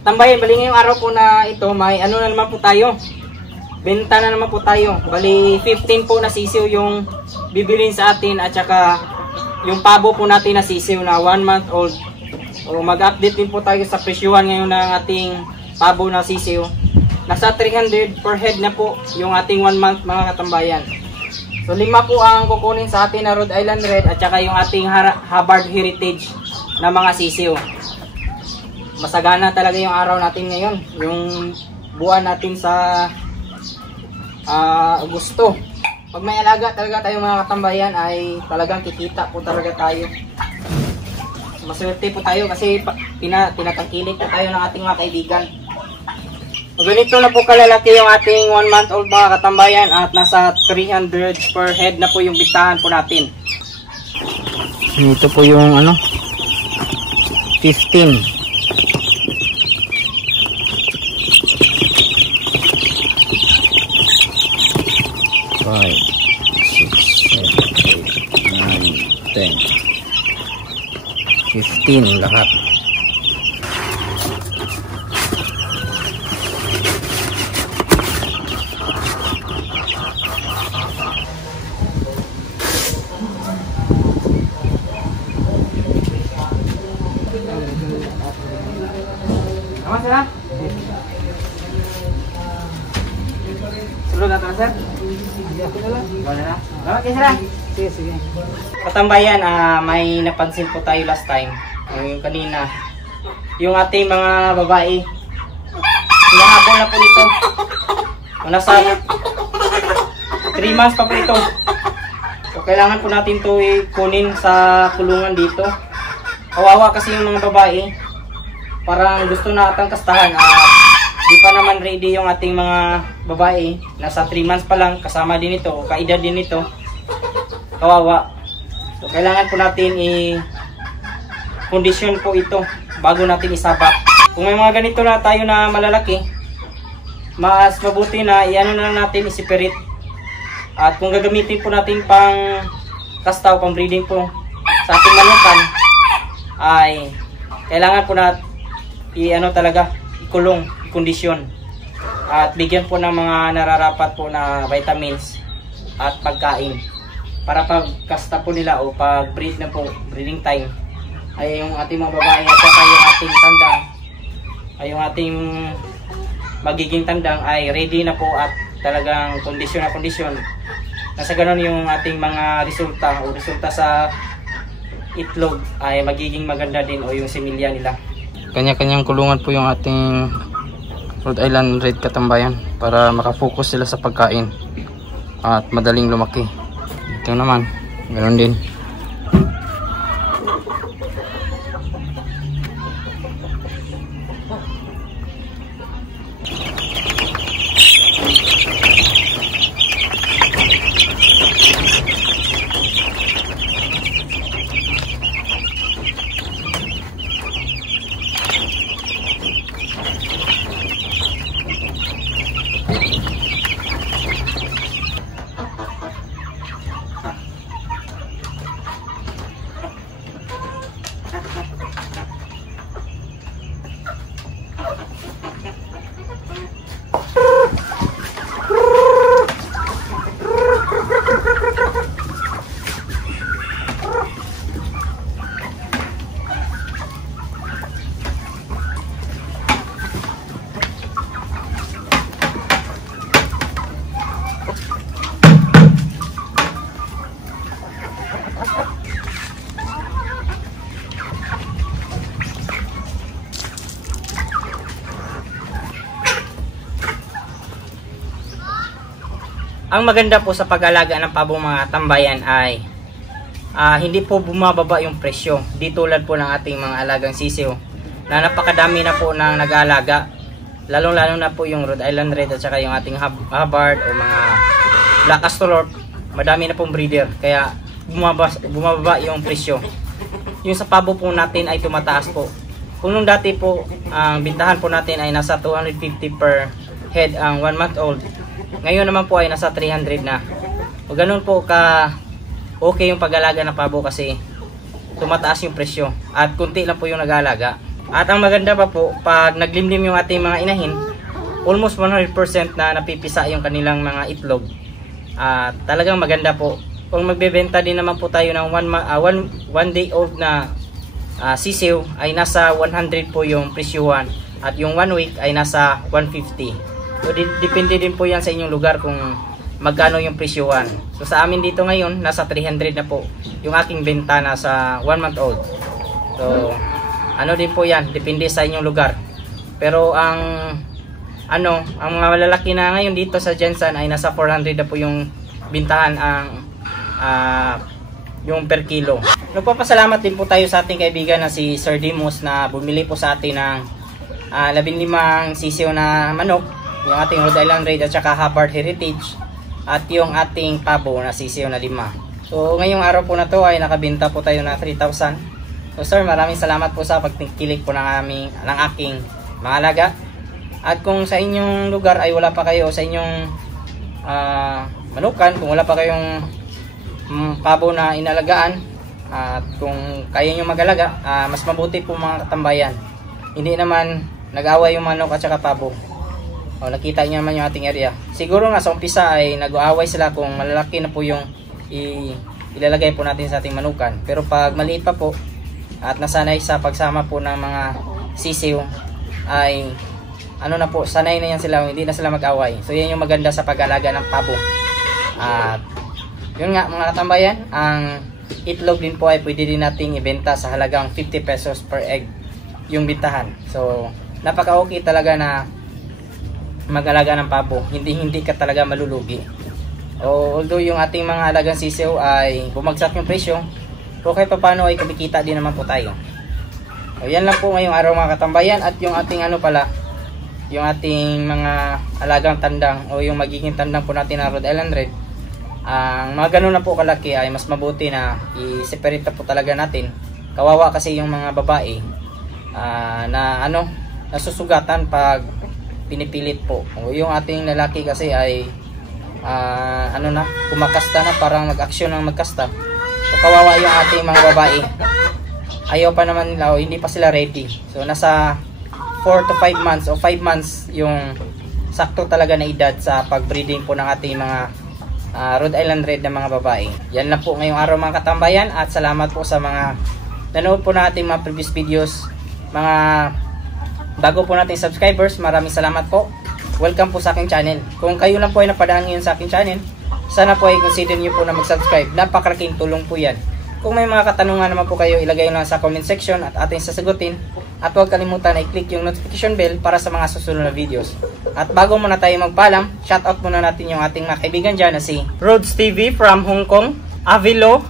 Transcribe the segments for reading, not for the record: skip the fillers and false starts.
Tambayan, bali ngayong araw po na ito, may ano na naman po tayo. Benta na naman po tayo. Bali 15 po na sisiw yung bibilin sa atin at saka yung pabo po natin na sisiw na 1 month old. O mag-update din po tayo sa presyuhan ngayon ng ating pabo na sisiw. Nasa 300 per head na po yung ating 1 month mga katambayan. So 5 po ang kukunin sa atin na Rhode Island Red at saka yung ating Hubbard Heritage na mga sisiw. Masagana talaga yung araw natin ngayon, yung buwan natin sa Agosto. Pag may alaga talaga tayo mga katambayan ay talagang kikita po talaga tayo. Maswerte po tayo kasi tinatangkilik po tayo ng ating mga kaibigan. Ganito na po kalalaki yung ating 1 month old mga katambayan at nasa 300 per head na po yung bitahan po natin. Ito po yung 15. 5, 6, 7, 8, 9, 10, 15 lahat. Tama sir? Sulod natin sir? Okay, sir. Sige. Katambayan, may napansin po tayo last time. Yung kanina. Yung ating mga babae. Hinahabol na po nito. Nasa 3 months pa po ito. So, kailangan po natin ito kunin sa kulungan dito. Kawawa kasi yung mga babae. Parang gusto na atang kastahan. Di pa naman ready yung ating mga babae. Nasa 3 months pa lang, kasama din ito, o kaedad din ito. Kawawa. So, kailangan po natin i-condition po ito bago natin isabak. Kung may mga ganito na tayo na malalaki, mas mabuti na i-ano na natin, i-separate. At kung gagamitin po natin pang kastaw, pang breeding po sa ating manukan, ay kailangan po na talaga, ikulong, kondisyon at bigyan po ng mga nararapat po na vitamins at pagkain para pag kasta po nila o pag breed na po, breeding time, ay yung ating mga babae at saka yung ating tandang ay yung ating magiging tandang ay ready na po at talagang kondisyon na kondisyon na sa ganun yung ating mga resulta sa itlog ay magiging maganda din o yung similya nila. Kanya-kanyang kulungan po yung ating Rhode Island Red katambayan para makafocus sila sa pagkain at madaling lumaki. Ito naman, ganoon din. Ang maganda po sa pag-alaga ng pabong mga tambayan ay hindi po bumababa yung presyo. Di tulad po ng ating mga alagang sisiw na napakadami na po ng nag-aalaga. Lalong-lalo na po yung Rhode Island Red at saka yung ating Hubbard o mga Black Astolorp. Madami na pong breeder kaya bumababa yung presyo. Yung sa pabo po natin ay tumataas po. Kung nung dati po ang bintahan po natin ay nasa 250 per head ang 1 month old, ngayon naman po ay nasa 300 na. O ganun po ka okay yung pag-alaga ng pabo kasi tumataas yung presyo at kunti lang po yung nag-aalaga. At ang maganda pa po, pag naglimlim yung ating mga inahin, almost 100% na napipisa yung kanilang mga itlog. At talagang maganda po. Kung magbebenta din naman po tayo ng one day old na sisiw, ay nasa 100 po yung presyuhan. At yung 1 week ay nasa 150. So depende din po yan sa inyong lugar kung magkano yung presyuhan. So sa amin dito ngayon, nasa 300 na po yung aking benta na sa 1 month old. So ano din po yan, depende sa inyong lugar. Pero ang mga malalaki na ngayon dito sa Jensen ay nasa 400 na po yung bintahan ang yung per kilo. Nagpapasalamat din po tayo sa ating kaibigan na si Sir Dimus na bumili po sa atin ng 15 sisiw na manok, yung ating Rhode Island Red at saka Hubbard Heritage, at yung ating pabo na sisiw na 5. So ngayong araw po na to ay nakabenta po tayo na 3,000. So sir, maraming salamat po sa pagkikilig po ng aking mga alaga. At kung sa inyong lugar ay wala pa kayo sa inyong manukan, kung wala pa kayong pabo na inalagaan, at kung kaya nyo mag-alaga, mas mabuti po mga katambayan. Hindi naman nag-away yung manok at saka pabo. O, nakita nyo naman yung ating area. Siguro nga sa umpisa ay nag-aaway sila kung malalaki na po yung ilalagay po natin sa ating manukan. Pero pag maliit pa po at nasanay sa pagsama po ng mga sisiw, ay na po, sanay na yan sila, hindi na sila mag-away. So yan yung maganda sa pag-alaga ng pabo. At yun nga mga katambayan, ang itlog din po ay pwede din nating ibenta sa halagang 50 pesos per egg yung bintahan. So napaka-okay talaga na mag-alaga ng pabo. Hindi ka talaga malulugi. Although yung ating mga alagang sisiw ay bumagsak yung presyo, pero kahit paano ay kumikita din naman po tayo. So yan lang po ngayong araw mga katambayan. At yung ating yung ating mga alagang tandang o yung magiging tandang po natin na Rhode Island Red, ang mga ganun na po kalaki ay mas mabuti na i-separate na po talaga natin. Kawawa kasi yung mga babae na nasusugatan pag pinipilit po. O yung ating lalaki kasi ay kumakasta na, parang mag-aksyon ng magkasta. So kawawa yung ating mga babae. Ayaw pa naman nila o hindi pa sila ready. So nasa 4 to 5 months o 5 months yung sakto talaga na edad sa pag-breeding po ng ating mga Rhode Island Red na mga babae. Yan lang po ngayong araw mga katambayan, at salamat po sa mga nanood po na ating mga previous videos. Mga bago po nating subscribers, maraming salamat po. Welcome po sa aking channel. Kung kayo lang po ay napadaan ngayon sa aking channel, sana po ay consider nyo po na mag-subscribe. Napakalaking tulong po yan. Kung may mga katanungan naman po kayo, ilagay lang sa comment section at ating sasagutin. At huwag kalimutan na i-click yung notification bell para sa mga susunod na videos. At bago muna tayo magpaalam, shoutout muna natin yung ating mga kaibigan dyan na si Rhodes TV from Hong Kong, Avilo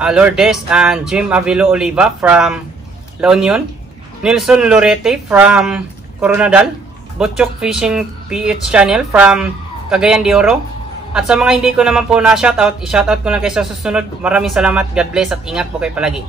Lourdes and Jim Avilo Oliva from La Union, Nilson Lorete from Coronadal, Butchok Fishing PH Channel from Cagayan de Oro. At sa mga hindi ko naman po na shoutout, i-shoutout ko lang kayo sa susunod. Maraming salamat, God bless at ingat po kayo palagi.